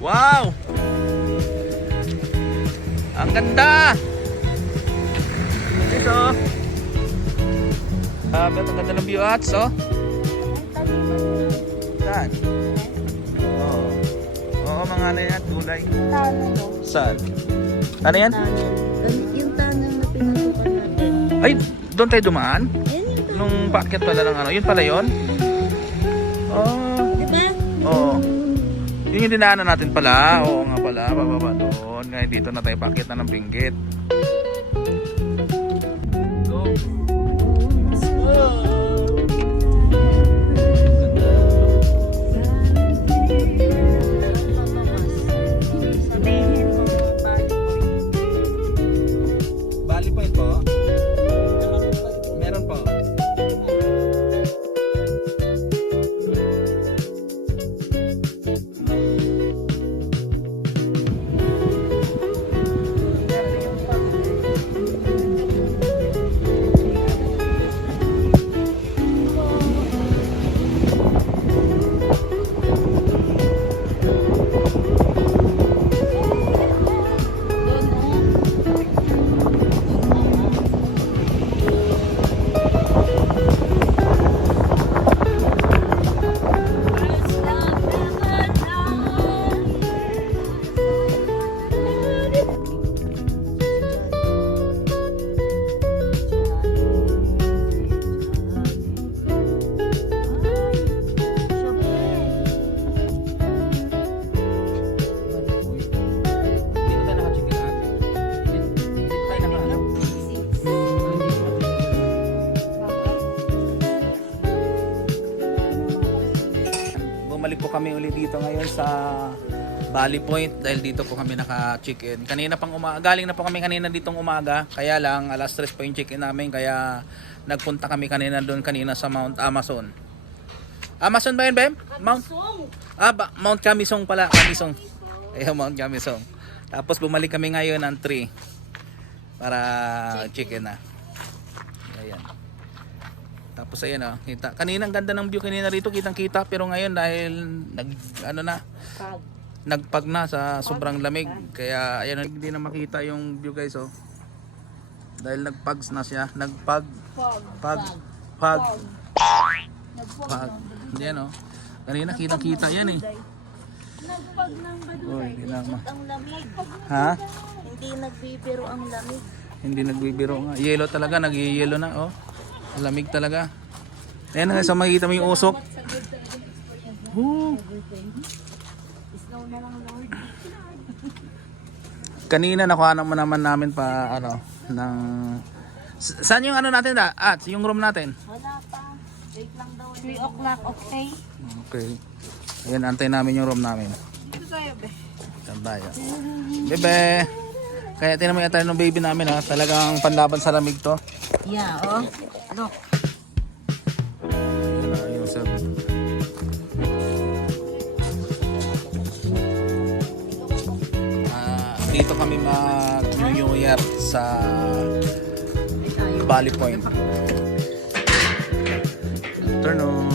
Wow! Ang ganda! Ito. Ang ganda ng view at so. Saan? Oo. Oo, mga ano yan, gulay. Saan? Ano yan? Yung tunnel na pinasukan natin. Ay, doon tayo dumaan? Yan yung tunnel. Nung paakyat pala ng ano, yun pala yun? Oh. Diba? Oo. Yun yung dinaanan natin pala. Oo nga pala, bababa doon. Ngayon dito na tayo paakyat na ng Benguet. Go. Bali Point po? Meron po. Bumalik po kami ulit dito ngayon sa Bali Point dahil dito po kami naka-check-in. Kanina pang galing na po kami kanina ditong umaga, kaya lang alas 3 po yung check-in namin, kaya nagpunta kami kanina doon kanina sa Mount Amazon. Amazon ba yun, Bem? Mount Camisong pala, Camisong. Ayun, Mount Camisong. Tapos bumalik kami ngayon ng 3 para check-in na. Ayan. Tapos ayan oh, kita. Kanina ang ganda ng view kanina rito, kitang-kita, pero ngayon dahil nagpag na sa sobrang lamig, kaya ayan hindi na makita yung view guys oh. Dahil nagpags na siya, pag. Yan oh. Kanina kitang-kita yan eh. Nagpag ng Oy, hindi na ang lamig. Ha? Hindi nagbibiro ang lamig. Hindi nagbibiro nga. Yellow talaga, nag-yellow na oh. Lamig talaga. Ayan nga, so makikita mo yung usok. Snow na lang, Lord. Kanina nakuha naman namin pa ano ng saan yung ano natin da? Yung room natin. Wala pa. Wait lang daw. 3 o'clock, okay? Okay. Ayan, antayin namin yung room namin. Dito tayo, be. Saan tayo? Bebe! Kaya tinan mo yata ng baby namin ha. Talagang panlaban sa lamig to. Yeah, oh. Look. Ayan na yung sir. Dito kami mag-New Year sa Bali Point. Turn on.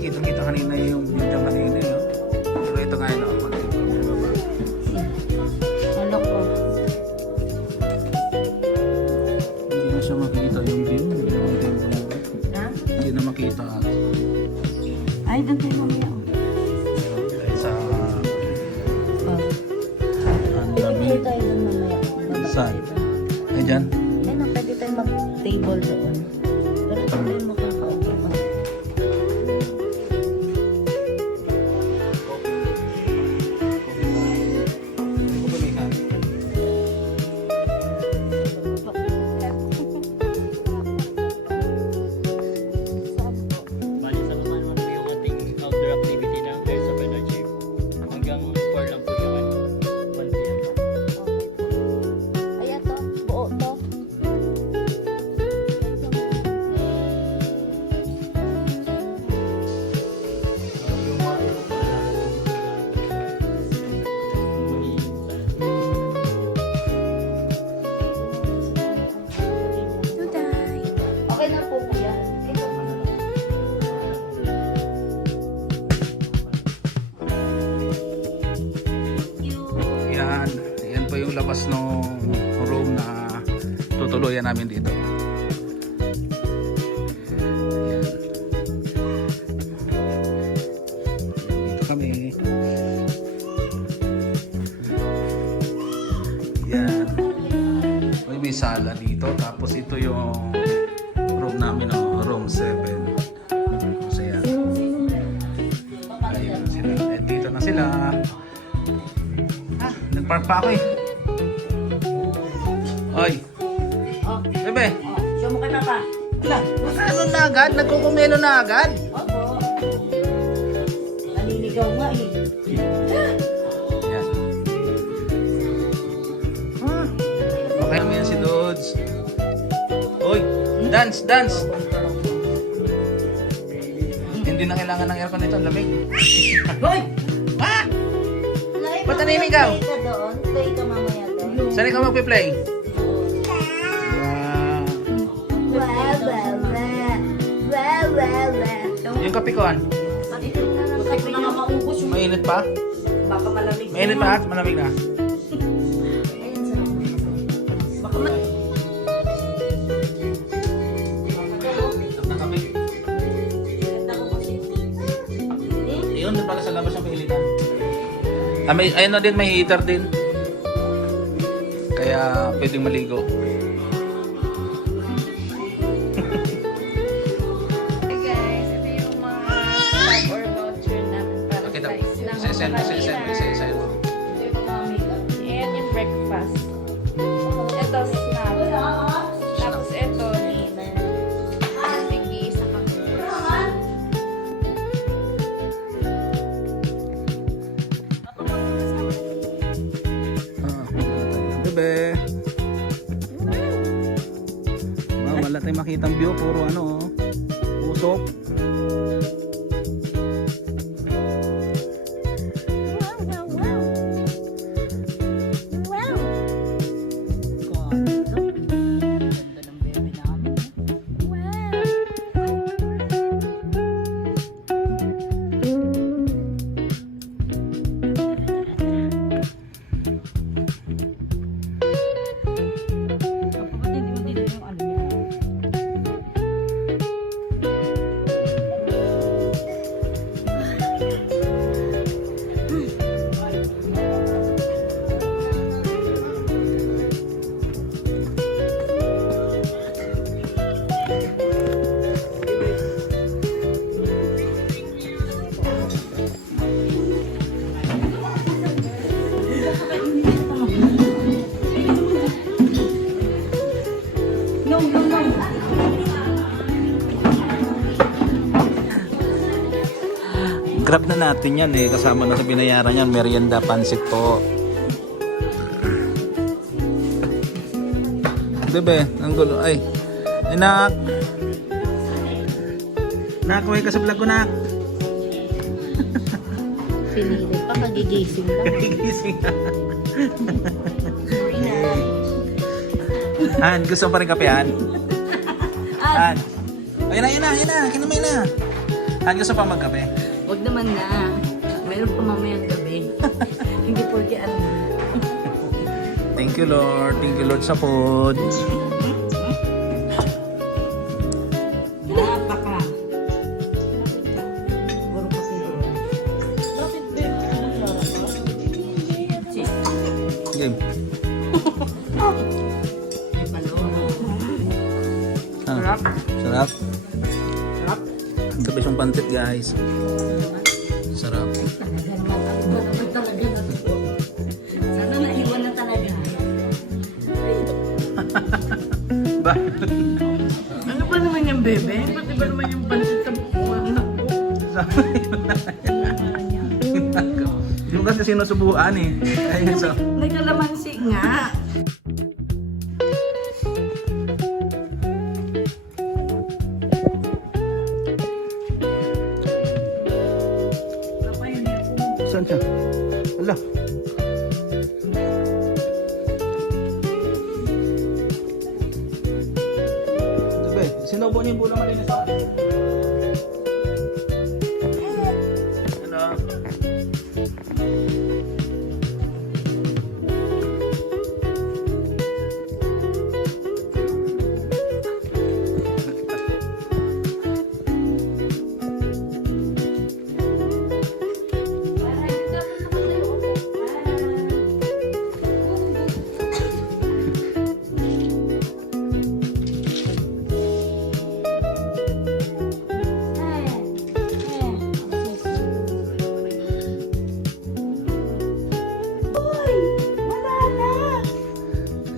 Kitang-kita kanina yung view dyan kanina eh. Pero ito nga yun oh. Ano ko? Hindi na siya makita yung view. Ha? Hindi na makita. Ay, doon tayo mamaya. Dahil sa ang Pwede lamig. tayo doon mamaya. Saan? Ay dyan? Ayun, pwede tayo mag-table doon. Pero doon tayo makakaupo pa. Bali sa kumanuan po yung ating outdoor activity ng Air of Energy. Hanggang 4 lang po yung 1 p.m. bukas no room na tutuluyan namin dito. Ayan. Dito kami. Yan. May sala dito. Tapos ito yung room namin, no? Room 7. So yan. Ayun sila. Eh, dito na sila. Ah, nagpark pa ako eh. Oy. Oh, Bebe. show mo kay Papa. Wala. Ano na agad? Nagkukumelo na agad? Opo. Naliligaw nga eh. Yan. Ah. Okay naman yan si Dods. Oy. Dance, dance. Hindi na kailangan ng aircon nito. Lamig. Hoy! Ah! Play, Ba't nanimig ka? Play ka doon. Play ka mamaya doon. Saan ikaw magpi-play? Wow, wow, wow. Wow, wow, wow. Yung kapikuan. Bakit na nga maubos yung... Mainit pa? Baka malamig. Mainit pa at malamig na. Ayun sa... Baka Ayun, doon pala sa labas ang kailitan. Ah, may, ayun na din, may heater din. Kaya pwedeng maligo. Hey guys, ito yung mga vlog or voucher namin para Pakita. sa islang Send mo. Ito yung mga makeup. Ayan yung breakfast. Ito snack. Tapos ito dinner. Nag-iisa kami. Bebe. Wala tayong makitang view. Puro ano, usok. Ganda ng bebe namin. Kapag hindi mo dito yung ano niya. Grab na natin yan eh. Kasama na sa binayaran yan. Merienda, pansit po. Bebe, ang gulo. Ay, nak. Nak, may ka sa vlog ko, nak. Pinili pa, kagigising lang. Gising na. Han, gusto mo pa rin kape, Han? Han. Ayun na. Kinamay na. Han, gusto pa magkape? Huwag naman na. Meron pa mamayang gabi. Hindi porke ano. Thank you, Lord. Thank you, Lord, sa food. Napaka. Puro pa siguro. Game. May balon. Ah, Sarap. sarap. Sarap. Tapos yung pansit, guys. Sarap. Talaga naman talaga na to. Sana naiwan na talaga. Ba? Ano ba naman yung bebe? Pati ba naman yung pansit sa anak ko? Yung kasi sinusubuan eh. Ayun, so. Nagkalamansi nga. Saan siya? Ala. Sabi, sinubo niyo yung bulang malinis ako. Ano?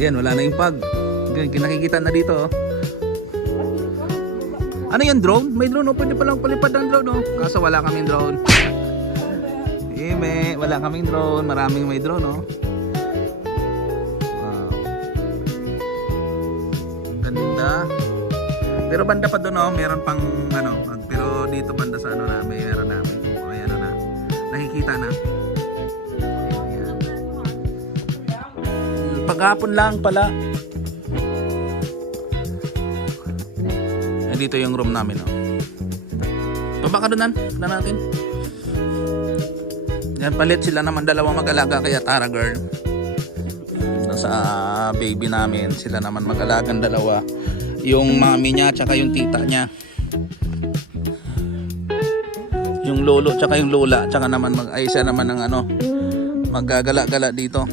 Yan, wala na yung pag. Nakikita na dito. Oh. Ano yung drone? May drone, oh. Pwede palang palipad ang drone, oh. Kaso wala kaming drone. Wala kaming drone. Maraming may drone, oh. Wow. Ganda. Pero banda pa doon, oh, meron pang ano, pero dito banda sa ano na, meron na. May ano na. Nakikita na. Ayan. Paghapon lang pala. Dito yung room namin, oh. Baba ka doon, na natin. Yan, palit sila naman dalawang mag-alaga kaya Tara girl. Sa baby namin, sila naman mag-alagang dalawa. Yung mami niya tsaka yung tita niya. Yung lolo tsaka yung lola tsaka naman siya naman ng ano, maggagala-gala dito.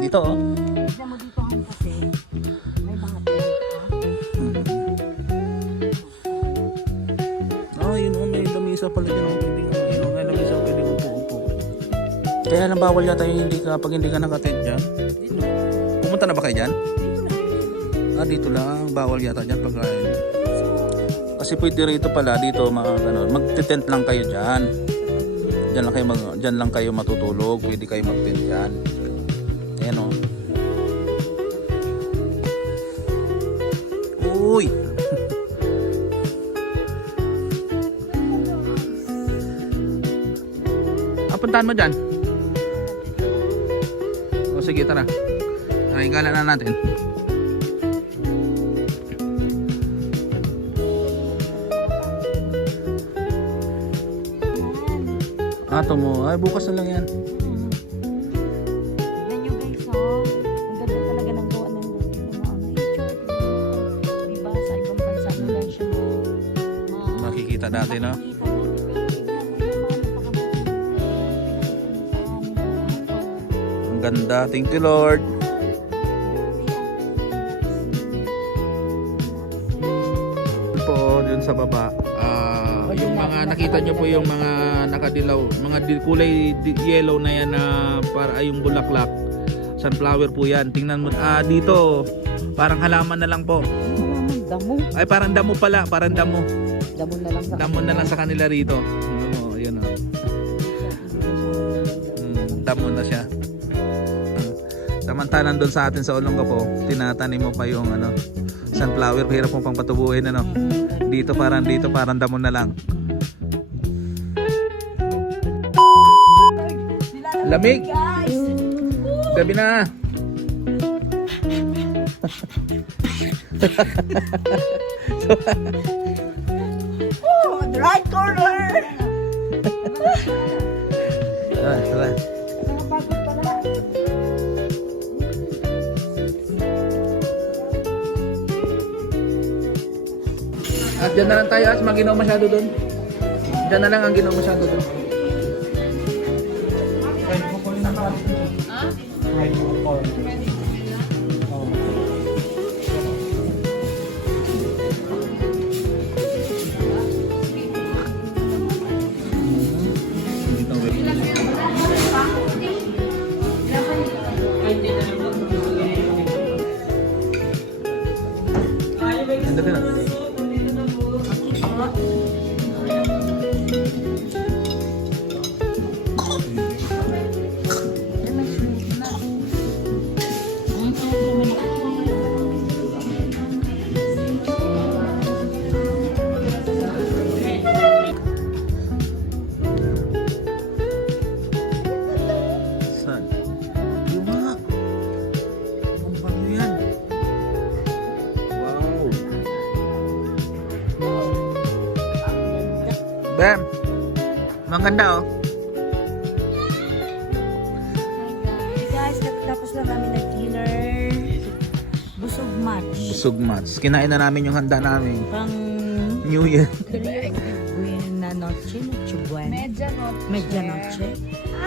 Dito, oh. Tignan mo dito ang kasi may mga tent, Ah, yun, oh, may lamisa pala dyan, oh. Yun, oh, may lamisa, pwede upo-upo. Kaya lang bawal yata yung pag hindi ka nakatent dyan. Pumunta na ba kayo dyan? Ah, dito lang. Bawal yata dyan pag kasi pwede rito pala dito magte-tent lang kayo dyan. Dyan lang kayo matutulog. Pwede kayo mag-tent dyan. Ayan, oh. Uy! Puntahan mo dyan. O sige, tara. Hingala na natin. Ato mo. Ay, bukas na lang yan. Tignan nyo guys, oh. Ang ganda talaga ng gawa ng nature. Diba, sa ibang bansa mo lang siya Makikita natin, no? Ang ganda. Thank you, Lord. Po, dun sa baba. Yung mga nakita nyo po yung mga nakadilaw, mga kulay yellow na yan na para yung bulaklak. Sunflower po yan. Tingnan mo. Dito, parang halaman na lang po. Damo. Ay, parang damo pala. Parang damo. Damo na lang sa Damo na lang sa kanila rito. Yun, oh. Damo na siya. Samantalang doon sa atin sa Olongapo, tinatanim mo pa yung ano, sunflower, hirap mo pang patubuhin, ano. Dito parang damo na lang. Lamig. Gabi na. Oh, the right corner. Tara. Nakapagod pala. At dyan na lang tayo, as maginaw masyado doon. Dyan na lang ang ginaw masyado doon. Ganda din, ah. Saan? Yung nga. Ang bagyo yan. Wow. Bam. Maganda, oh. Hey guys, tapos lang namin nag-dinner. Busog match. Busog mats. Kinain na namin yung handa namin. Pang New Year. buena noche, noche buena. Medianoche.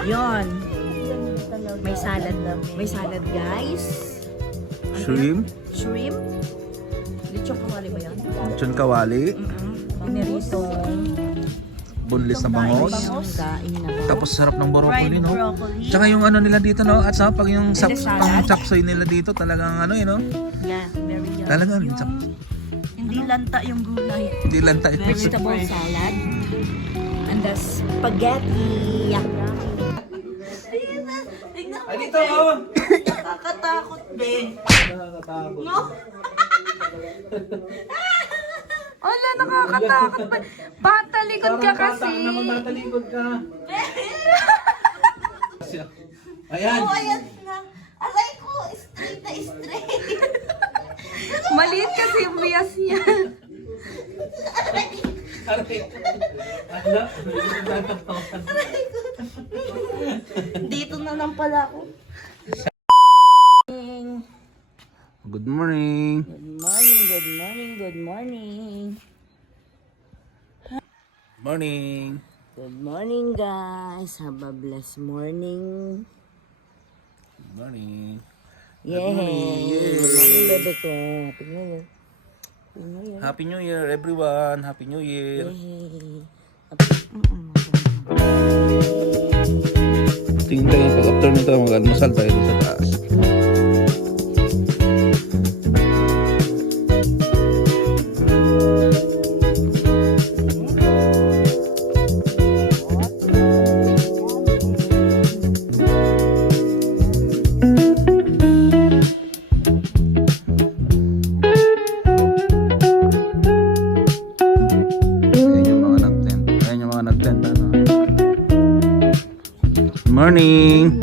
Yon. May salad guys. Shrimp. Shrimp. Lechong kawali ba yan? Lechon kawali. Pinerito. boneless na bangos. Kain na ba? Tapos sarap ng broccoli, no? broccoli. Tsaka yung ano nila dito, no? At sa pag yung And the salad. pang chapsoy nila dito, talagang ano, no? Yeah, very yummy. Talagang Hindi lanta yung gulay. hindi lang tayo. Vegetable salad. And the spaghetti. Ay, dito, oh! Nakakatakot, Ben. Nakakatakot. Ala, nakakatakot ba? Patalikod ka kasi. Matalikod ka. Ayan. Oh, ayan na. Aray ko, straight na straight. Maliit kasi yung bias niya. Dito na lang pala ako. Good morning. Good morning, good morning, good morning. Morning. Good morning, guys. Have a blessed morning. Good morning. Yay! Good morning, bebe ko. Happy New Year. Happy New Year. Happy New Year, everyone. Happy New Year. Yay! Tingin tayo pag after nito, mag-almusal tayo dun sa taas. Ayan yung mga nag-tent. Ayan yung mga nag-tent. Ano? Morning!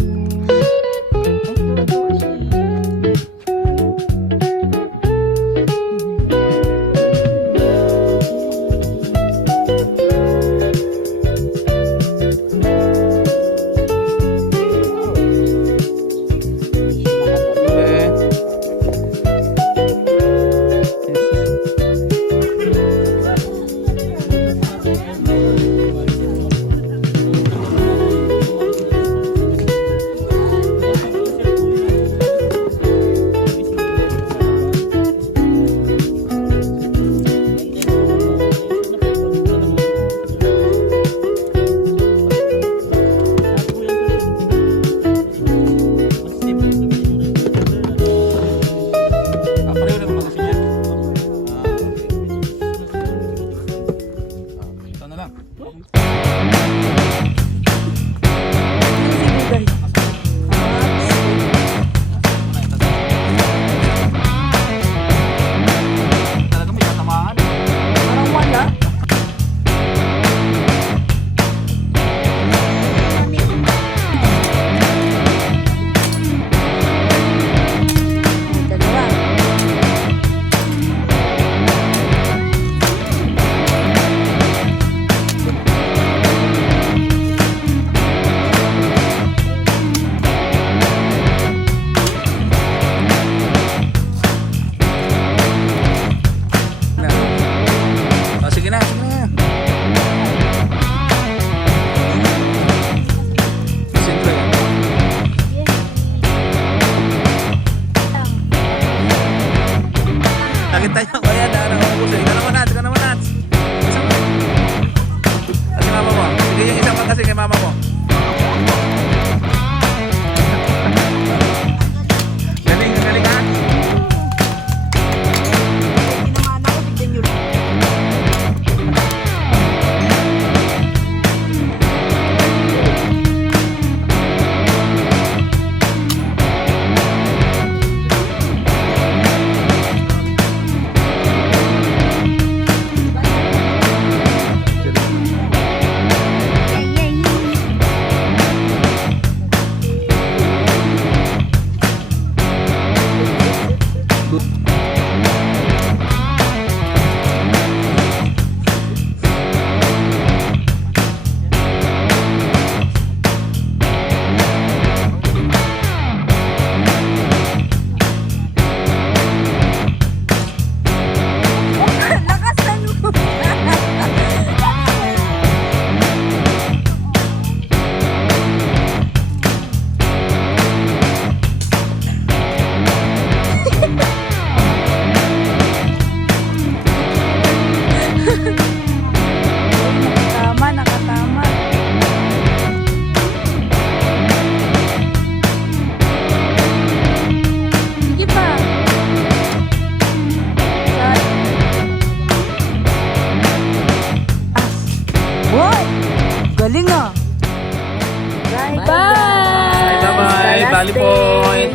Valley stay. Point.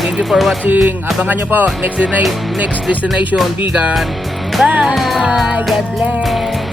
Thank you for watching. Abangan nyo po next destination, Bigan. Bye! God bless!